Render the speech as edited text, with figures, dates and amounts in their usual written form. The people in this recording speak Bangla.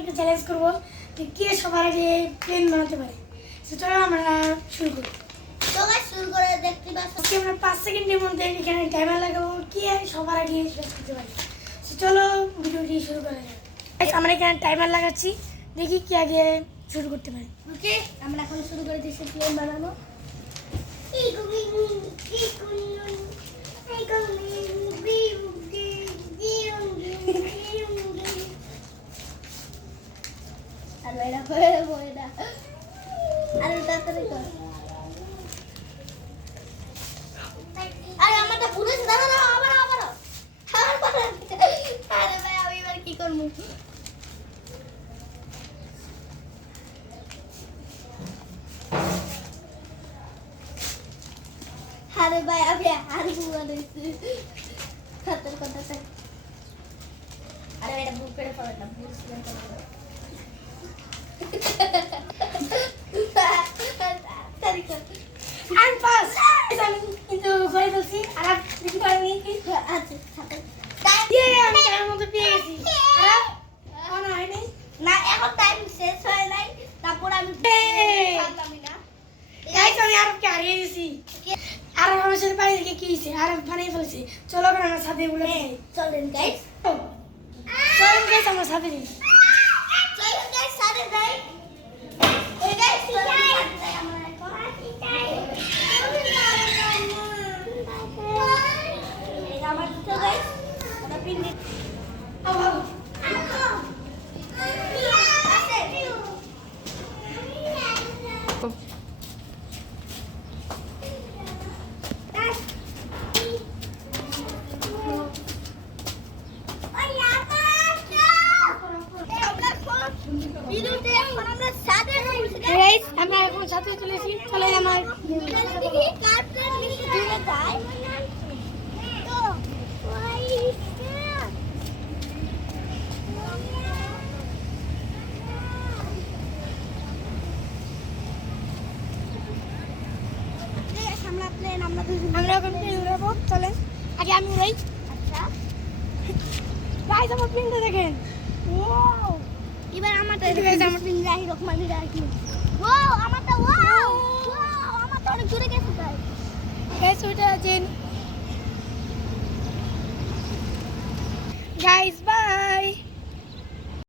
একটা চ্যালেঞ্জ করবো যে কে সবার আগে প্লেন বানাতে পারে। সেটাও আমরা শুরু করি। শুরু করে দেখতে পাচ্ছি আমরা 5 সেকেন্ডের মধ্যে এখানে টাইমার লাগাবো, কে সবার আগে শেষ করতে পারে। চলো ভিডিওটি শুরু করা যাক। আমরা এখানে টাইমার লাগাচ্ছি, দেখি কে আগে শুরু করতে পারে। ওকে, আমরা এখন শুরু করে দিচ্ছি প্লেন বানানো। আর বাইরা বইরা আরে তাড়াতাড়ি কর। আরে আমারটা পুরোছে, দাঁড়া দাঁড়া, আবার আরে ভাই আমি এবার কি করবো? আরে ভাই আমি আর বুঝাইছি খাতার কথাটা। আরে এটা বুক করে পড়ে না, বুঝছিলাম তো। আমি পাস, আমি কিন্তু ঘরে বলছি আর দেখি পারিনি কি। আচ্ছা খাতা আমি টাইমের মধ্যে পেয়ে গেছি। আর মনে হয়নি না, এখন টাইম শেষ হয় নাই, তারপর আমি পারলামই না। গাইস আমি আরবকে হারিয়ে দিয়েছি। আরব আমার সাথে পানি দেখে কি হয়েছে, আরব বানিয়ে ফেলছে। চলো এখন আমার সাথে বলে চলেন গাইস, চলেন গাইস আমার সাথে দিই। চলেন গাইস সাথে যাই। এই গাইস চলেন সাথে যাই আমরা এখন। এই আমার তো গাইস আমরা পিন আবার গাইস আমরা এখন সাথে চলেছি। চলে আমার আমরা এখন প্লেন উড়াবো। চলেন আগে আমি উড়াই। গাইস আমার প্লেনটা দেখেন। ওয়াও, এবার আমারটা কিন্তু guys আমার বিসমিল্লাহির রহমানির রহিম। ওয়াও আমারটা, ওয়াও ওয়াও আমারটা অনেক জোরে গেছে গাইস। গাইস ওটা যে গাইস